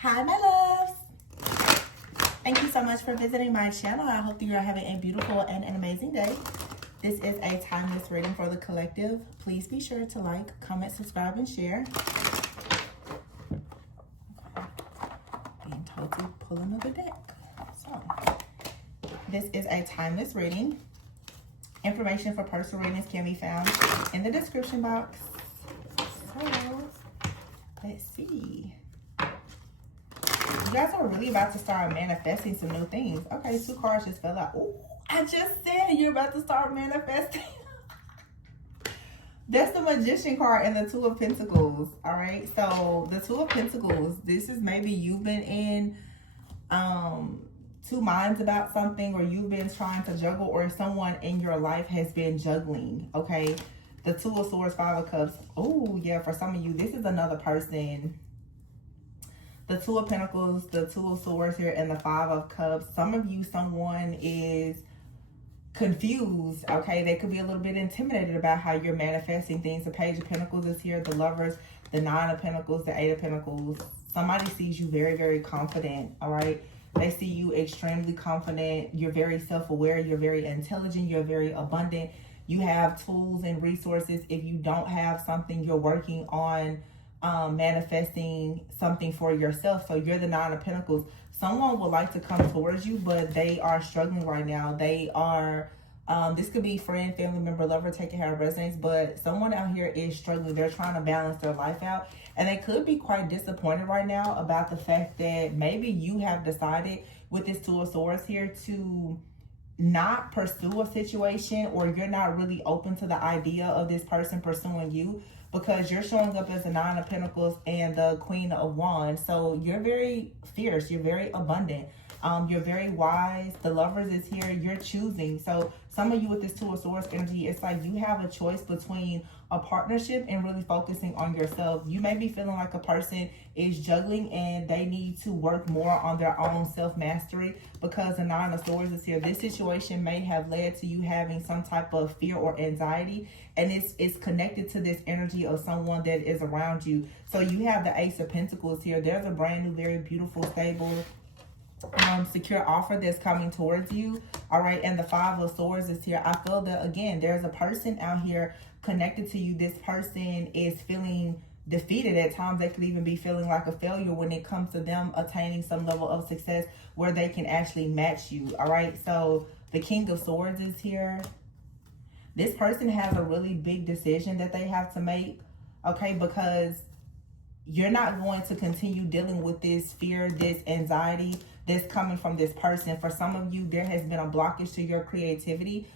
Hi, my loves. Thank you so much for visiting my channel. I hope that you're having a beautiful and an amazing day. This is a timeless reading for the collective. Please be sure to like, comment, subscribe, and share. Okay. Being told to pull another deck. So, this is a timeless reading. Information for personal readings can be found in the description box. So, let's see. You guys are really about to start manifesting some new things. Okay, 2 cards just fell out. Ooh, I just said you're about to start manifesting. That's the Magician card and the 2 of Pentacles. All right, so the 2 of Pentacles, this is maybe you've been in 2 minds about something, or you've been trying to juggle, or someone in your life has been juggling. Okay, the 2 of Swords, 5 of Cups. Oh yeah, for some of you, this is another person. The 2 of Pentacles, the 2 of Swords here, and the 5 of Cups. Some of you, someone is confused, okay? They could be a little bit intimidated about how you're manifesting things. The Page of Pentacles is here, the Lovers, the 9 of Pentacles, the 8 of Pentacles. Somebody sees you very, very confident, all right? They see you extremely confident. You're very self-aware. You're very intelligent. You're very abundant. You have tools and resources. If you don't have something, you're working on manifesting something for yourself. So you're the 9 of Pentacles. Someone would like to come towards you, but they are struggling right now. They are this could be friend, family member, lover, take it how it resonates, but someone out here is struggling. They're trying to balance their life out, and they could be quite disappointed right now about the fact that maybe you have decided with this 2 of Swords here to not pursue a situation, or you're not really open to the idea of this person pursuing you, because you're showing up as the 9 of Pentacles and the Queen of Wands. So you're very fierce. You're very abundant. You're very wise. The Lovers is here. You're choosing. So some of you with this 2 of Swords energy, it's like you have a choice between a partnership and really focusing on yourself. You may be feeling like a person is juggling and they need to work more on their own self-mastery, because the 9 of Swords is here. This situation may have led to you having some type of fear or anxiety, and it's connected to this energy of someone that is around you. So you have the Ace of Pentacles here. There's a brand new, very beautiful, stable, secure offer that's coming towards you. All right, and the 5 of Swords is here. I feel that, again, there's a person out here connected to you. This person is feeling defeated at times. They could even be feeling like a failure when it comes to them attaining some level of success where they can actually match you. All right, so the King of Swords is here. This person has a really big decision that they have to make, okay, because you're not going to continue dealing with this fear, this anxiety that's coming from this person. For some of you, there has been a blockage to your creativity,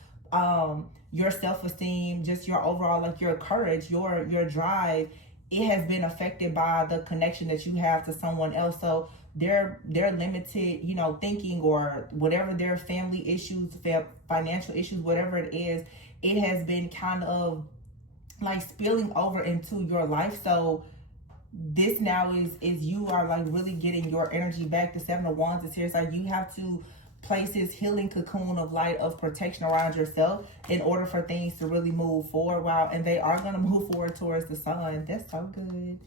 your self-esteem, just your overall, like your courage, your drive. It has been affected by the connection that you have to someone else. So they're limited, you know, thinking, or whatever their family issues, financial issues, whatever it is, it has been kind of like spilling over into your life. So this now is you are like really getting your energy back. The 7 of Wands is here. It's like you have to place this healing cocoon of light, of protection around yourself in order for things to really move forward. Wow, and they are going to move forward towards the sun. That's so good.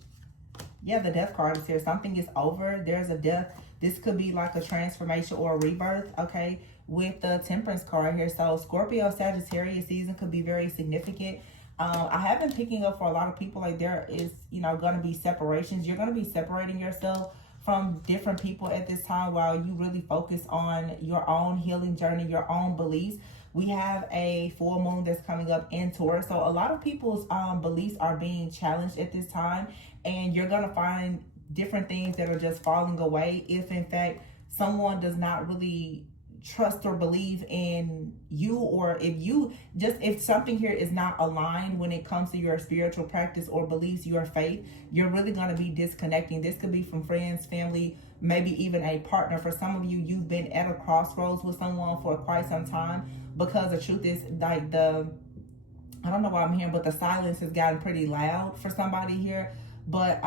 Yeah, the Death card is here. Something is over. There's a death. This could be like a transformation or a rebirth, okay, with the Temperance card here. So Scorpio, Sagittarius season could be very significant. I have been picking up for a lot of people, like there is, you know, going to be separations. You're going to be separating yourself from different people at this time while you really focus on your own healing journey, your own beliefs. We have a full moon that's coming up in Taurus. So a lot of people's beliefs are being challenged at this time, and you're going to find different things that are just falling away if, in fact, someone does not really trust or believe in you, or if something here is not aligned when it comes to your spiritual practice or beliefs, your faith, you're really going to be disconnecting. This could be from friends, family, maybe even a partner. For some of you, you've been at a crossroads with someone for quite some time, because the truth is, like, I don't know why I'm hearing, but the silence has gotten pretty loud for somebody here. But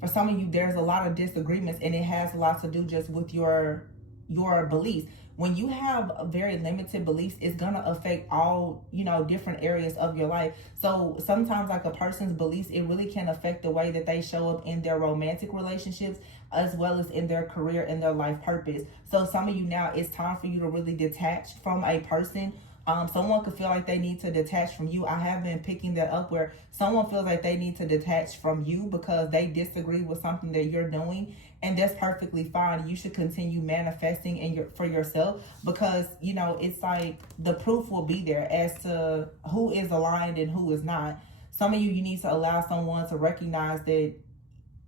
for some of you, there's a lot of disagreements, and it has a lot to do just with your beliefs. when you have very limited beliefs, it's going to affect all, different areas of your life. So sometimes like a person's beliefs, it really can affect the way that they show up in their romantic relationships, as well as in their career and their life purpose. So some of you now, it's time for you to really detach from a person. Someone could feel like they need to detach from you. I have been picking that up where someone feels like they need to detach from you because they disagree with something that you're doing, and that's perfectly fine. You should continue manifesting for yourself, because it's like the proof will be there as to who is aligned and who is not. Some of you need to allow someone to recognize that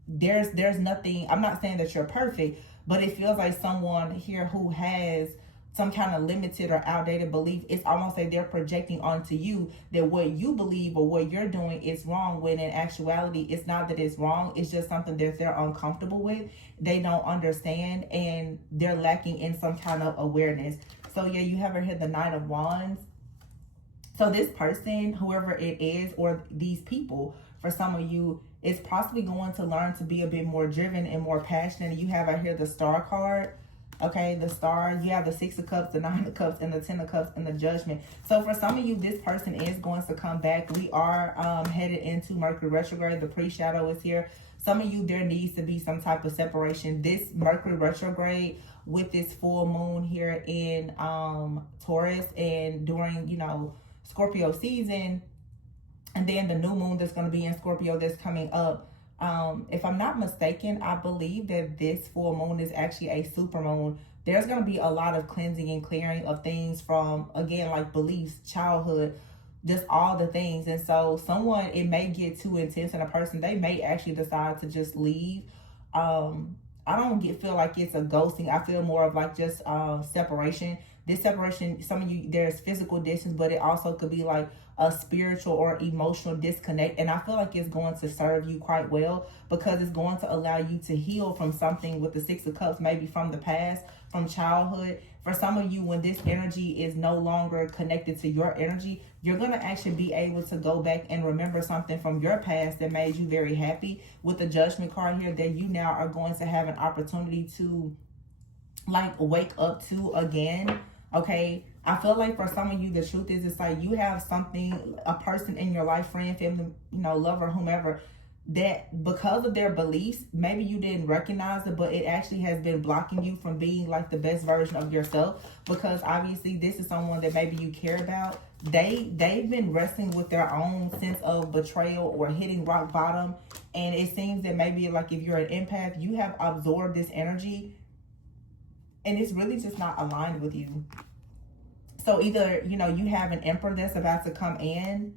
there's nothing. I'm not saying that you're perfect, but it feels like someone here who has some kind of limited or outdated belief, it's almost like they're projecting onto you that what you believe or what you're doing is wrong, when in actuality, it's not that it's wrong. It's just something that they're uncomfortable with. They don't understand, and they're lacking in some kind of awareness. So yeah, you have here the Knight of Wands. So this person, whoever it is, or these people, for some of you, is possibly going to learn to be a bit more driven and more passionate. You have out here the Star card. Okay, the Star. You have the Six of Cups, the Nine of Cups, and the Ten of Cups, and the Judgment. So for some of you, this person is going to come back. We are headed into Mercury retrograde. The pre-shadow is here. Some of you, there needs to be some type of separation. This Mercury retrograde, with this full moon here in Taurus, and during, Scorpio season, and then the new moon that's going to be in Scorpio that's coming up. If I'm not mistaken, I believe that this full moon is actually a super moon. There's going to be a lot of cleansing and clearing of things from, again, like beliefs, childhood, just all the things. And so someone, it may get too intense in a person. They may actually decide to just leave. I don't feel like it's a ghosting. I feel more of like just separation. This separation, some of you, there's physical distance, but it also could be like a spiritual or emotional disconnect. And I feel like it's going to serve you quite well, because it's going to allow you to heal from something with the Six of Cups, maybe from the past, from childhood. For some of you, when this energy is no longer connected to your energy, you're going to actually be able to go back and remember something from your past that made you very happy. With the Judgment card here, that you now are going to have an opportunity to like wake up to again. Okay, I feel like for some of you, the truth is, it's like you have something, a person in your life, friend, family, lover, whomever, that because of their beliefs, maybe you didn't recognize it, but it actually has been blocking you from being like the best version of yourself. Because obviously this is someone that maybe you care about. They've been wrestling with their own sense of betrayal or hitting rock bottom, and it seems that maybe like if you're an empath, you have absorbed this energy and it's really just not aligned with you. So either, you have an Emperor that's about to come in,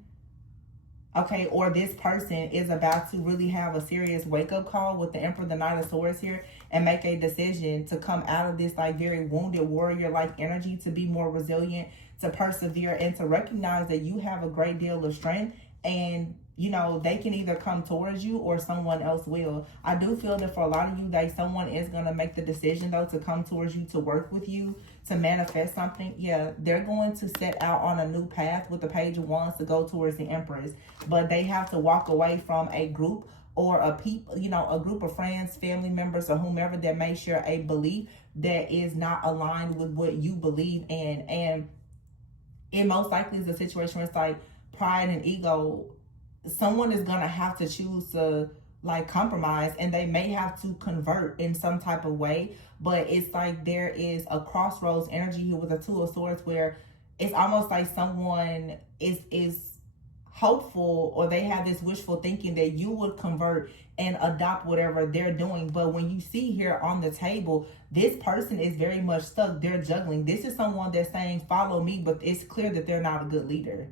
okay, or this person is about to really have a serious wake-up call with the Emperor, the Knight of Swords here, and make a decision to come out of this like very wounded warrior-like energy, to be more resilient, to persevere, and to recognize that you have a great deal of strength, and they can either come towards you or someone else will. I do feel that for a lot of you, that someone is going to make the decision though to come towards you, to work with you, to manifest something. Yeah, they're going to set out on a new path with the Page of Wands to go towards the Empress, but they have to walk away from a group or a group of friends, family members, or whomever that may share a belief that is not aligned with what you believe in. And it most likely is a situation where it's like pride and ego. Someone is going to have to choose to like compromise, and they may have to convert in some type of way. But it's like there is a crossroads energy here with the Two of Swords, where it's almost like someone is hopeful, or they have this wishful thinking that you would convert and adopt whatever they're doing. But when you see here on the table, this person is very much stuck. They're juggling. This is someone that's saying, follow me, but it's clear that they're not a good leader.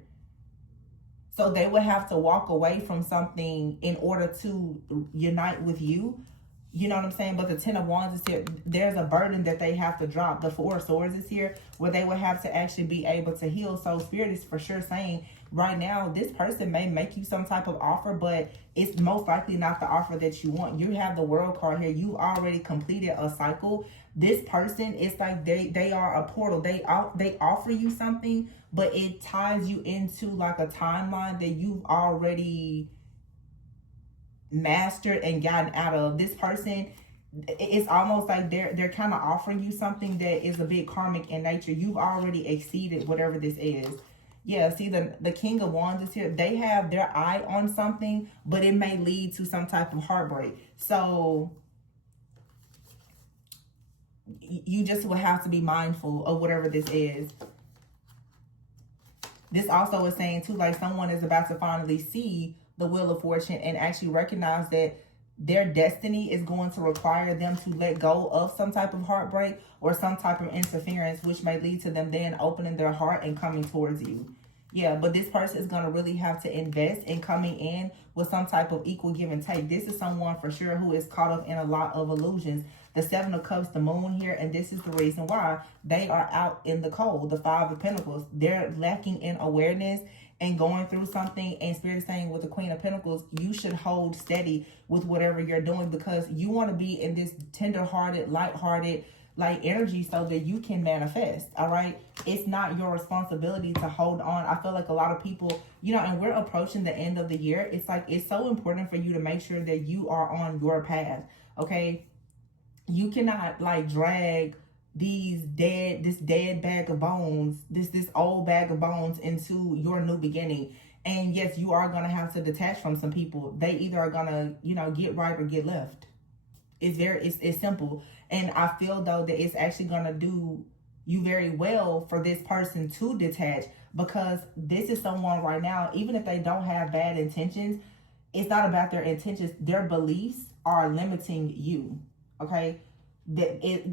So they would have to walk away from something in order to unite with you. You know what I'm saying? But the Ten of Wands is here. There's a burden that they have to drop. The Four of Swords is here, where they would have to actually be able to heal. So Spirit is for sure saying right now, this person may make you some type of offer, but it's most likely not the offer that you want. You have the World card here. You already completed a cycle. This person, it's like they are a portal. They offer you something, but it ties you into like a timeline that you've already mastered and gotten out of. This person, it's almost like they're kind of offering you something that is a bit karmic in nature. You've already exceeded whatever this is. Yeah, see, the King of Wands is here. They have their eye on something, but it may lead to some type of heartbreak. So you just will have to be mindful of whatever this is. This also is saying too, like someone is about to finally see the Wheel of Fortune and actually recognize that their destiny is going to require them to let go of some type of heartbreak or some type of interference, which may lead to them then opening their heart and coming towards you. Yeah, but this person is going to really have to invest in coming in with some type of equal give and take. This is someone for sure who is caught up in a lot of illusions. The Seven of Cups, the Moon here, and this is the reason why they are out in the cold. The Five of Pentacles, they're lacking in awareness and going through something. And Spirit is saying with the Queen of Pentacles, you should hold steady with whatever you're doing, because you want to be in this tender-hearted, light-hearted, like energy, so that you can manifest. All right, it's not your responsibility to hold on. I feel like a lot of people, you know, and we're approaching the end of the year. It's like it's so important for you to make sure that you are on your path. Okay, you cannot like drag this dead bag of bones, this old bag of bones into your new beginning. And yes, you are gonna have to detach from some people. They either are gonna, you know, get right or get left. It's simple. And I feel though that it's actually gonna do you very well for this person to detach, because this is someone right now, even if they don't have bad intentions, it's not about their intentions. Their beliefs are limiting you. Okay,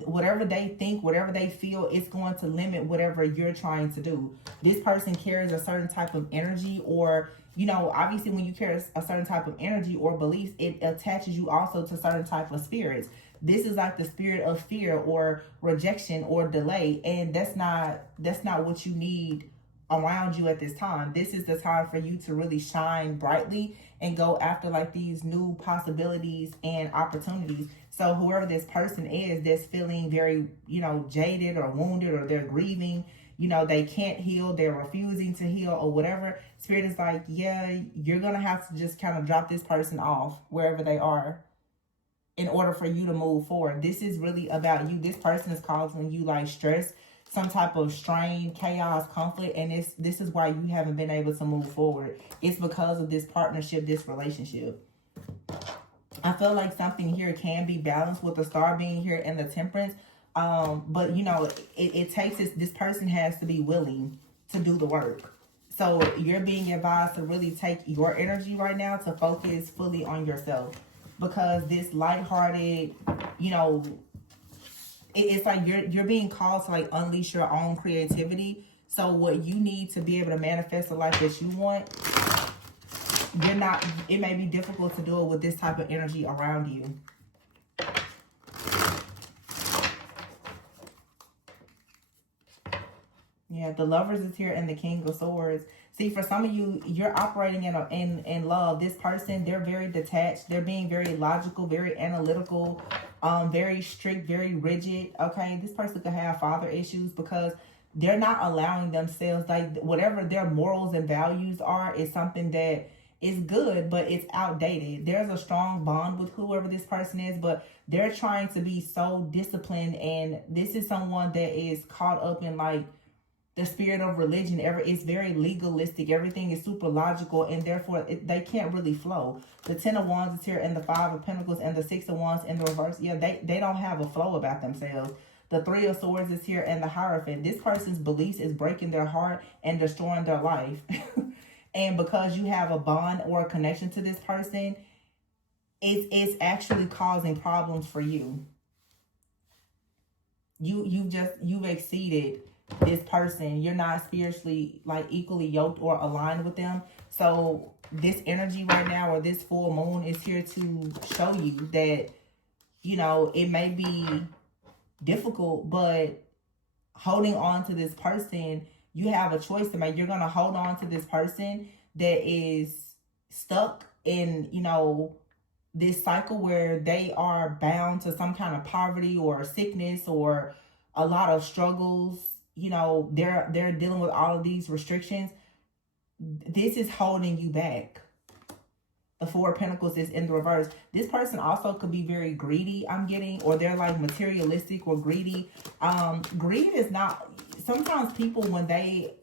whatever they think, whatever they feel, it's going to limit whatever you're trying to do. This person carries a certain type of energy, or, you know, obviously when you carry a certain type of energy or beliefs, it attaches you also to certain type of spirits. This is like the spirit of fear or rejection or delay, and that's not what you need around you at this time. This is the time for you to really shine brightly and go after like these new possibilities and opportunities. So whoever this person is that's feeling very, you know, jaded or wounded, or they're grieving, you know, they can't heal, they're refusing to heal or whatever, Spirit is like, yeah, you're gonna have to just kind of drop this person off wherever they are in order for you to move forward. This is really about you. This person is causing you like stress, some type of strain, chaos, conflict, and this is why you haven't been able to move forward. It's because of this partnership, this relationship. I feel like something here can be balanced with the Star being here and the Temperance. But you know, it takes this person has to be willing to do the work. So you're being advised to really take your energy right now to focus fully on yourself, because this lighthearted, you know, it's like you're being called to like unleash your own creativity. So what you need to be able to manifest the life that you want, it may be difficult to do it with this type of energy around you. Yeah, the Lovers is here and the King of Swords. See, for some of you, you're operating in love. This person, they're very detached. They're being very logical, very analytical, very strict, very rigid. Okay, this person could have father issues because they're not allowing themselves, like whatever their morals and values are, is something that is good, but it's outdated. There's a strong bond with whoever this person is, but they're trying to be so disciplined. And this is someone that is caught up in like the spirit of religion. It's very legalistic. Everything is super logical, and therefore they can't really flow. The Ten of Wands is here, and the Five of Pentacles, and the Six of Wands in the reverse. Yeah, they don't have a flow about themselves. The Three of Swords is here, and the Hierophant. This person's beliefs is breaking their heart and destroying their life. And because you have a bond or a connection to this person, it's actually causing problems for you. You've exceeded this person. You're not spiritually like equally yoked or aligned with them. So this energy right now, or this full moon, is here to show you that, you know, it may be difficult, but holding on to this person, you have a choice to make. You're going to hold on to this person that is stuck in, you know, this cycle where they are bound to some kind of poverty or sickness or a lot of struggles. You know, they're dealing with all of these restrictions. This is holding you back. The Four of Pentacles is in the reverse. This person also could be very greedy, I'm getting, or they're like materialistic or greedy. Greed is not, sometimes people when they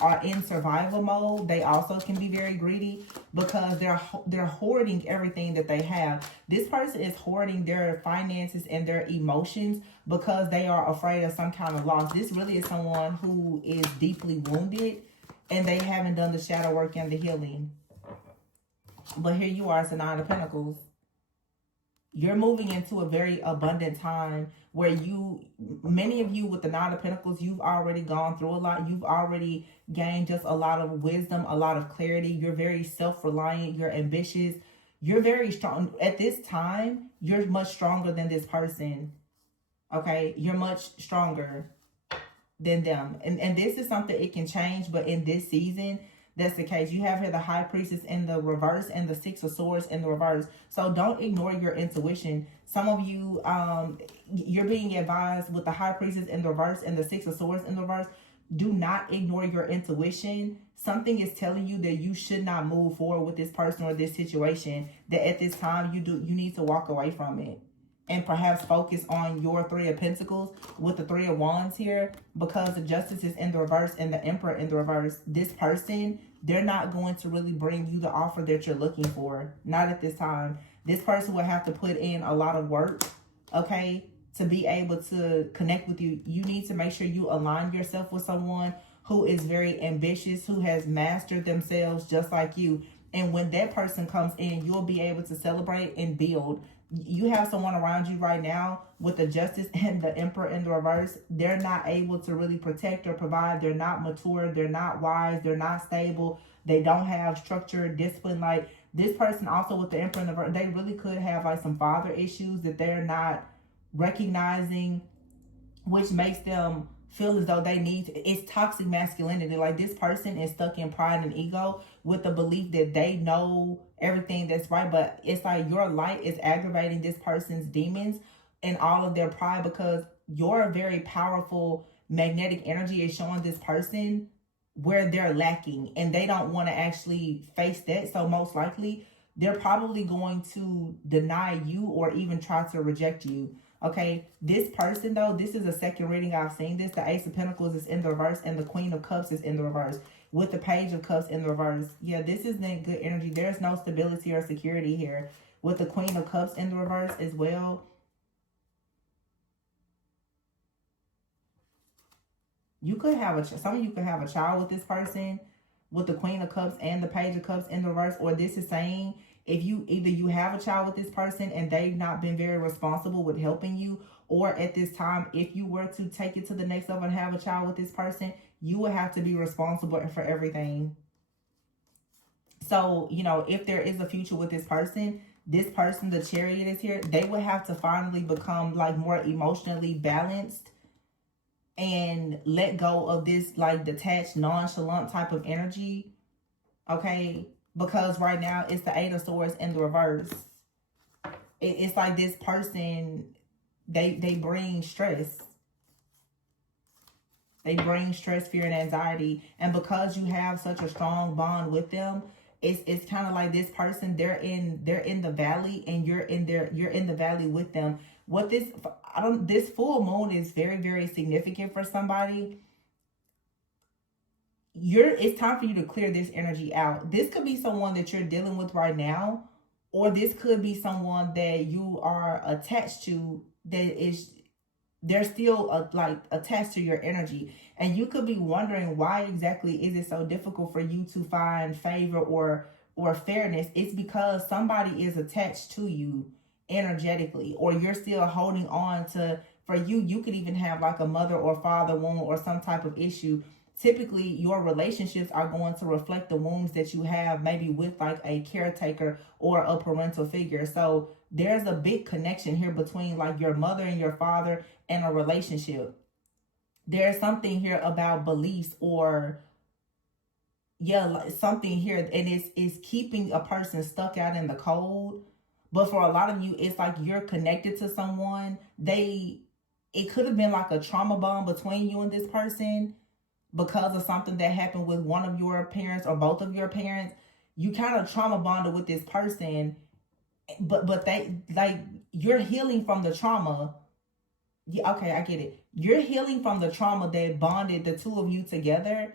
are in survival mode, they also can be very greedy because they're hoarding everything that they have. This person is hoarding their finances and their emotions because they are afraid of some kind of loss. This really is someone who is deeply wounded and they haven't done the shadow work and the healing. But here you are, it's the Nine of Pentacles. You're moving into a very abundant time where many of you with the Nine of Pentacles, you've already gone through a lot. You've already gained just a lot of wisdom, a lot of clarity. You're very self-reliant. You're ambitious. You're very strong. At this time, you're much stronger than this person. Okay? You're much stronger than them. And this is something, it can change, but in this season, that's the case. You have here the High Priestess in the reverse and the Six of Swords in the reverse. So don't ignore your intuition. Some of you, you're being advised with the High Priestess in the reverse and the Six of Swords in the reverse. Do not ignore your intuition. Something is telling you that you should not move forward with this person or this situation. That at this time you need to walk away from it. And perhaps focus on your Three of Pentacles with the Three of Wands here, because the Justice is in the reverse and the Emperor in the reverse. This person, they're not going to really bring you the offer that you're looking for. Not at this time. This person will have to put in a lot of work, okay, to be able to connect with you. You need to make sure you align yourself with someone who is very ambitious, who has mastered themselves just like you. And when that person comes in, you'll be able to celebrate and build. You have someone around you right now with the Justice and the Emperor in the reverse. They're not able to really protect or provide. They're not mature. They're not wise. They're not stable. They don't have structure, discipline. Like this person also with the Emperor in the reverse, they really could have like some father issues that they're not recognizing, which makes them feel as though they need it's toxic masculinity. Like this person is stuck in pride and ego with the belief that they know everything that's right, but it's like your light is aggravating this person's demons and all of their pride, because your very powerful magnetic energy is showing this person where they're lacking and they don't want to actually face that. So most likely they're probably going to deny you or even try to reject you. Okay, this person though, this is a second reading I've seen this. The Ace of Pentacles is in the reverse and the Queen of Cups is in the reverse with the Page of Cups in the reverse. Yeah, this isn't good energy. There's no stability or security here with the Queen of Cups in the reverse as well. You could have some of you could have a child with this person with the Queen of Cups and the Page of Cups in the reverse, or this is saying if you either you have a child with this person and they've not been very responsible with helping you, or at this time, if you were to take it to the next level and have a child with this person, you would have to be responsible for everything. So, you know, if there is a future with this person, the Chariot is here, they would have to finally become like more emotionally balanced and let go of this like detached, nonchalant type of energy. Okay, because right now it's the Eight of Swords in the reverse. It's like this person, they bring stress. They bring stress, fear, and anxiety. And because you have such a strong bond with them, it's kind of like this person, they're in the valley and you're in the valley with them. What this full moon is very, very significant for somebody. It's time for you to clear this energy out. This could be someone that you're dealing with right now, or this could be someone that you are attached to, they're still like attached to your energy, and you could be wondering why exactly is it so difficult for you to find favor or fairness. It's because somebody is attached to you energetically, or you're still holding on to. For you could even have like a mother or father wound or some type of issue. Typically, your relationships are going to reflect the wounds that you have, maybe with like a caretaker or a parental figure. So there's a big connection here between like your mother and your father and a relationship. There's something here about beliefs or like something here, and it's keeping a person stuck out in the cold. But for a lot of you, it's like you're connected to someone. It could have been like a trauma bond between you and this person, because of something that happened with one of your parents or both of your parents. you kind of trauma bonded with this person, but they, like, you're healing from the trauma. Yeah, okay, I get it. You're healing from the trauma that bonded the two of you together.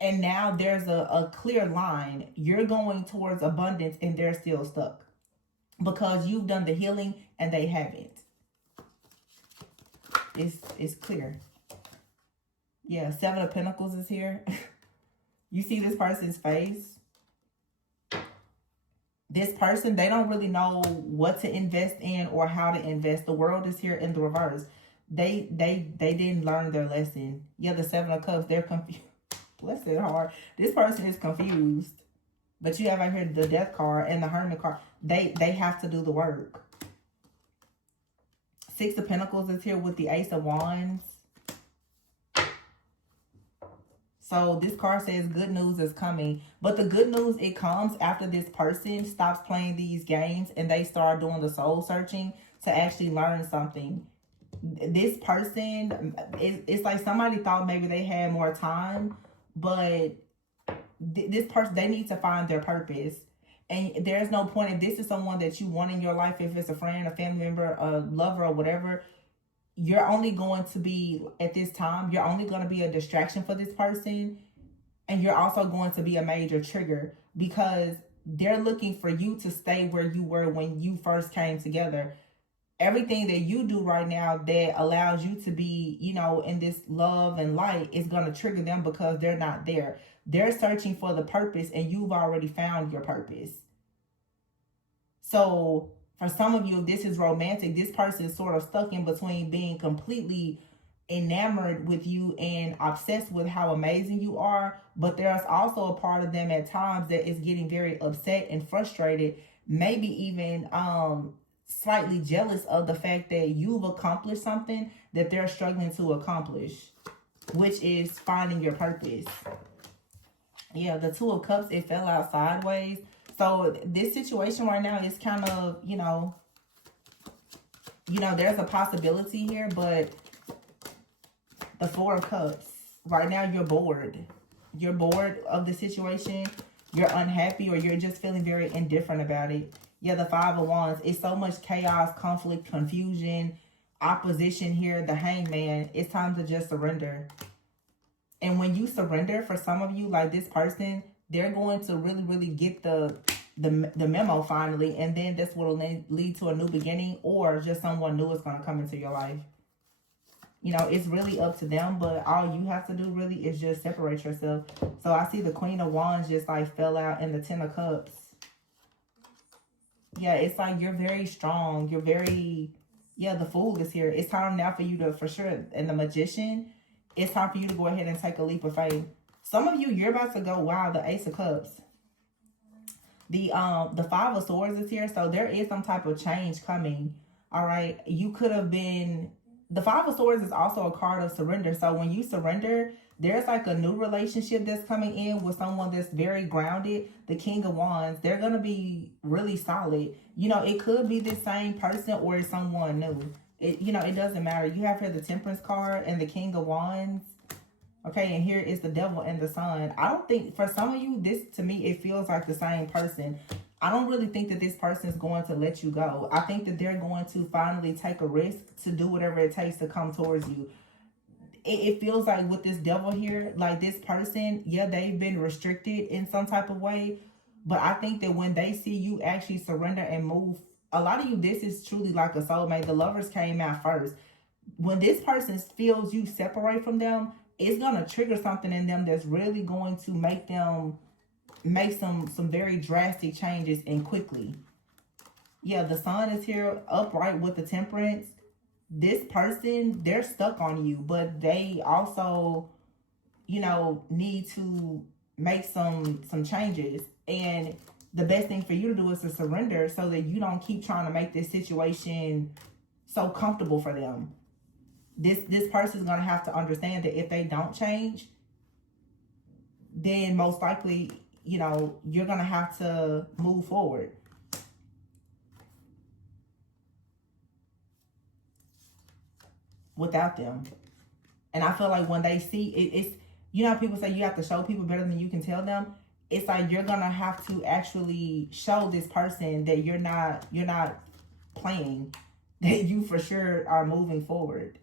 And now there's a clear line. You're going towards abundance and they're still stuck because you've done the healing and they haven't. It's clear. Yeah, Seven of Pentacles is here. You see this person's face. This person, they don't really know what to invest in or how to invest. The World is here in the reverse. They didn't learn their lesson. Yeah, the Seven of Cups, they're confused. Bless their heart. This person is confused. But you have right here the Death card and the Hermit card. They have to do the work. Six of Pentacles is here with the Ace of Wands. So this card says good news is coming. But the good news, it comes after this person stops playing these games and they start doing the soul searching to actually learn something. This person, it's like somebody thought maybe they had more time, but this person, they need to find their purpose. And there's no point, if this is someone that you want in your life, if it's a friend, a family member, a lover, or whatever, you're only going to be, at this time, you're only going to be a distraction for this person. And you're also going to be a major trigger because they're looking for you to stay where you were when you first came together. Everything that you do right now that allows you to be, you know, in this love and light is going to trigger them because they're not there. They're searching for the purpose and you've already found your purpose. So for some of you, if this is romantic, this person is sort of stuck in between being completely enamored with you and obsessed with how amazing you are. But there's also a part of them at times that is getting very upset and frustrated, maybe even slightly jealous of the fact that you've accomplished something that they're struggling to accomplish, which is finding your purpose. Yeah, the Two of Cups, it fell out sideways. So this situation right now is kind of, you know, there's a possibility here, but the Four of Cups, right now you're bored. You're bored of the situation. You're unhappy, or you're just feeling very indifferent about it. Yeah, the Five of Wands. It's so much chaos, conflict, confusion, opposition here. The Hangman. It's time to just surrender. And when you surrender, for some of you, like this person, they're going to really, really get the memo finally. And then this will lead to a new beginning, or just someone new is going to come into your life. You know, it's really up to them, but all you have to do really is just separate yourself. So I see the Queen of Wands just like fell out, and the Ten of Cups. Yeah, it's like you're very strong. You're very, yeah, the Fool is here. It's time now for you to, for sure, and the Magician, it's time for you to go ahead and take a leap of faith. Some of you, you're about to go, wow, the Ace of Cups. The Five of Swords is here, so there is some type of change coming. All right, you could have been, the Five of Swords is also a card of surrender. So when you surrender, there's like a new relationship that's coming in with someone that's very grounded. The King of Wands, they're going to be really solid. You know, it could be the same person or someone new. You know, it doesn't matter. You have here the Temperance card and the King of Wands. Okay, and here is the Devil and the Sun. I don't think, for some of you, this, to me, it feels like the same person. I don't really think that this person is going to let you go. I think that they're going to finally take a risk to do whatever it takes to come towards you. It feels like with this Devil here, like this person, yeah, they've been restricted in some type of way. But I think that when they see you actually surrender and move, a lot of you, this is truly like a soulmate. The Lovers came out first. When this person feels you separate from them, it's going to trigger something in them that's really going to make them make some very drastic changes and quickly. Yeah, the Sun is here upright with the Temperance. This person, they're stuck on you, but they also, you know, need to make some changes. And the best thing for you to do is to surrender so that you don't keep trying to make this situation so comfortable for them. This person is going to have to understand that if they don't change, then most likely, you know, you're going to have to move forward. Without them. And I feel like when they see it's, you know, people say you have to show people better than you can tell them. it's like you're gonna have to actually show this person that you're not playing, that you for sure are moving forward.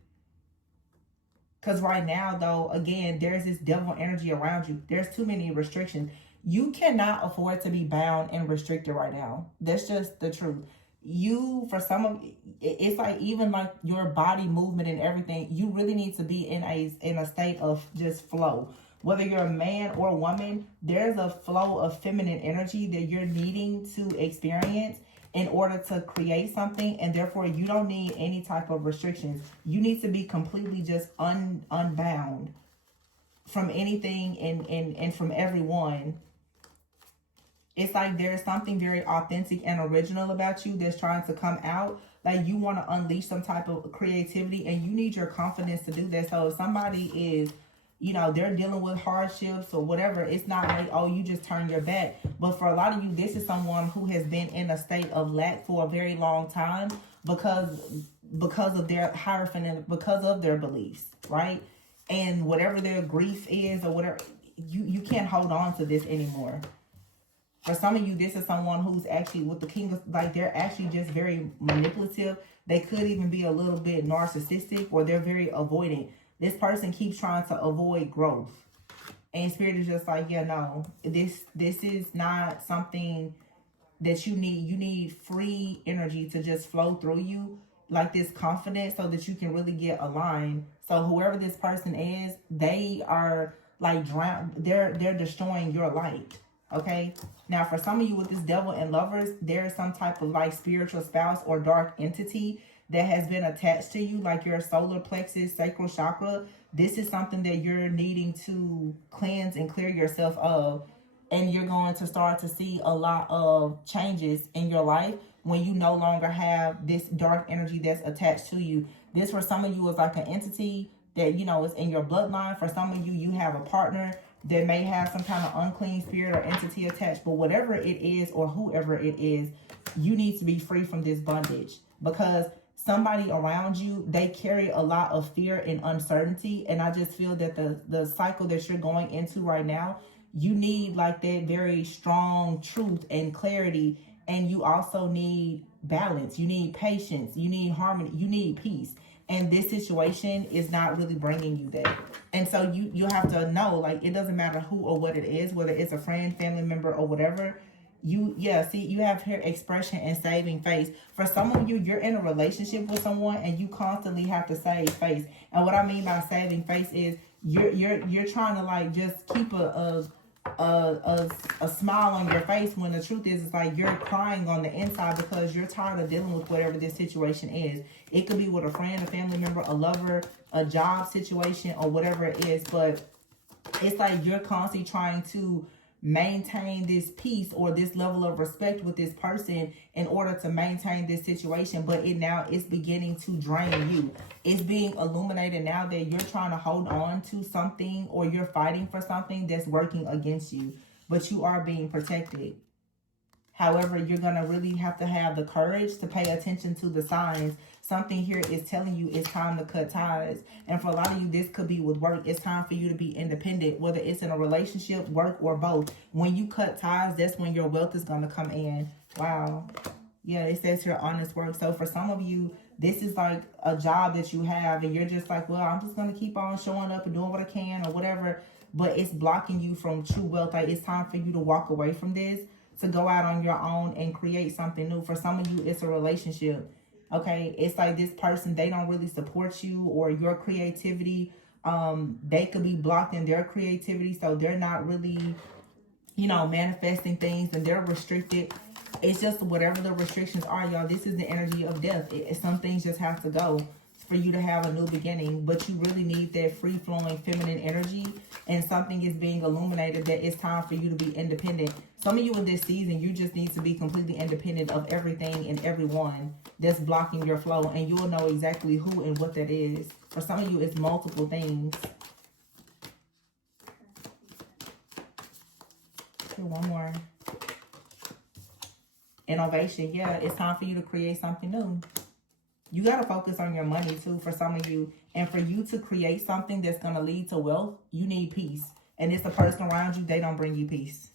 Because right now, though, again, there's this devil energy around you. There's too many restrictions. You cannot afford to be bound and restricted right now. That's just the truth. You, for some of it's like even like your body movement and everything, you really need to be in a state of just flow. Whether you're a man or a woman, there's a flow of feminine energy that you're needing to experience in order to create something, and therefore you don't need any type of restrictions. You need to be completely just unbound from anything and from everyone. It's like there's something very authentic and original about you that's trying to come out. Like you want to unleash some type of creativity, and you need your confidence to do that. So if somebody is, you know, they're dealing with hardships or whatever, it's not like, oh, you just turn your back. But for a lot of you, this is someone who has been in a state of lack for a very long time because of their hierophant, because of their beliefs, right? And whatever their grief is or whatever, you can't hold on to this anymore. For some of you, this is someone who's actually with the king of, like, they're actually just very manipulative. They could even be a little bit narcissistic, or they're very avoidant. This person keeps trying to avoid growth. And Spirit is just like, yeah, no, this is not something that you need. You need free energy to just flow through you, like this confidence, so that you can really get aligned. So whoever this person is, they are like they're destroying your light. Okay, now for some of you with this devil and lovers, there's some type of like spiritual spouse or dark entity that has been attached to you, like your solar plexus, sacral chakra. This is something that you're needing to cleanse and clear yourself of. And you're going to start to see a lot of changes in your life when you no longer have this dark energy that's attached to you. This for some of you is like an entity that, you know, is in your bloodline. For some of you, you have a partner that may have some kind of unclean spirit or entity attached. But whatever it is or whoever it is, you need to be free from this bondage, because somebody around you, they carry a lot of fear and uncertainty. And I just feel that the cycle that you're going into right now, you need like that very strong truth and clarity. And you also need balance. You need patience. You need harmony. You need peace. And this situation is not really bringing you that. And so you have to know, like, it doesn't matter who or what it is, whether it's a friend, family member, or whatever. You have here expression and saving face. For some of you, you're in a relationship with someone and you constantly have to save face. And what I mean by saving face is you're trying to like just keep a smile on your face, when the truth is it's like you're crying on the inside because you're tired of dealing with whatever this situation is. It could be with a friend, a family member, a lover, a job situation, or whatever it is. But it's like you're constantly trying to maintain this peace or this level of respect with this person in order to maintain this situation, but it now is beginning to drain you. It's being illuminated now that you're trying to hold on to something, or you're fighting for something that's working against you, but you are being protected. However, you're going to really have to have the courage to pay attention to the signs. Something here is telling you it's time to cut ties. And for a lot of you, this could be with work. It's time for you to be independent, whether it's in a relationship, work, or both. When you cut ties, that's when your wealth is going to come in. Wow. Yeah, it says here honest work. So for some of you, this is like a job that you have and you're just like, well, I'm just going to keep on showing up and doing what I can or whatever. But it's blocking you from true wealth. Like, it's time for you to walk away from this, to go out on your own and create something new. For some of you, it's a relationship. Okay, it's like this person, they don't really support you or your creativity. They could be blocked in their creativity, so they're not really, you know, manifesting things, and they're restricted. It's just whatever the restrictions are, y'all. This is the energy of death. Some things just have to go for you to have a new beginning, but you really need that free-flowing feminine energy, and something is being illuminated that it's time for you to be independent. Some of you in this season, you just need to be completely independent of everything and everyone that's blocking your flow, and you'll know exactly who and what that is. For some of you, it's multiple things. Okay, one more. Innovation. Yeah, it's time for you to create something new. You got to focus on your money too, for some of you. And for you to create something that's going to lead to wealth, you need peace. And it's the person around you, they don't bring you peace.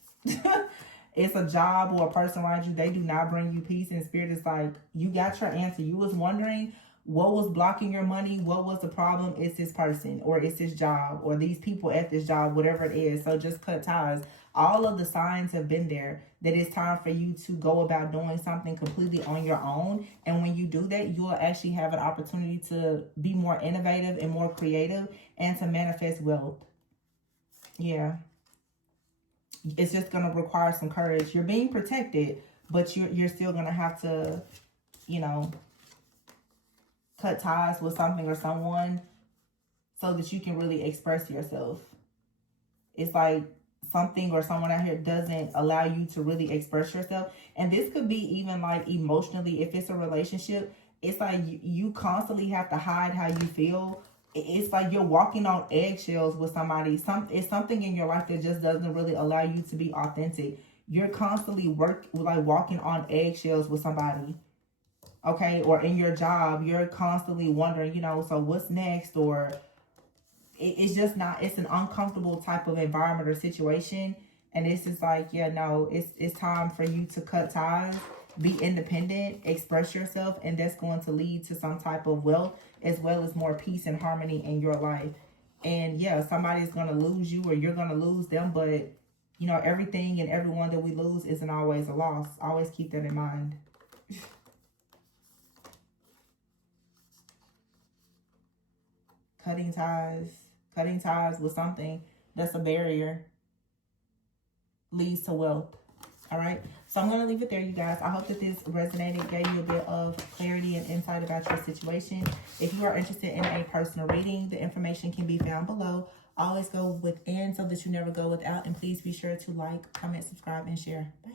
It's a job or a person around you, they do not bring you peace. And Spirit is like, you got your answer. You was wondering what was blocking your money, what was the problem. It's this person, or it's this job, or these people at this job, whatever it is. So just cut ties. All of the signs have been there that it's time for you to go about doing something completely on your own. And when you do that, you will actually have an opportunity to be more innovative and more creative and to manifest wealth. Yeah. It's just going to require some courage. You're being protected, but you're still going to have to, you know, cut ties with something or someone so that you can really express yourself. It's like something or someone out here doesn't allow you to really express yourself. And this could be even like emotionally, if it's a relationship, it's like you constantly have to hide how you feel. It's like you're walking on eggshells with somebody. It's something in your life that just doesn't really allow you to be authentic. You're constantly walking on eggshells with somebody. Okay, or in your job, you're constantly wondering, you know, so what's next? Or it's just not, it's an uncomfortable type of environment or situation. And it's just like, yeah, no, it's time for you to cut ties, be independent, express yourself, and that's going to lead to some type of wealth as well as more peace and harmony in your life. And yeah, somebody's going to lose you or you're going to lose them, but you know, everything and everyone that we lose isn't always a loss. Always keep that in mind. Cutting ties with something that's a barrier leads to wealth. All right, so I'm going to leave it there, you guys. I hope that this resonated, gave you a bit of clarity and insight about your situation. If you are interested in a personal reading, the information can be found below. Always go within so that you never go without, and please be sure to like, comment, subscribe, and share. Bye.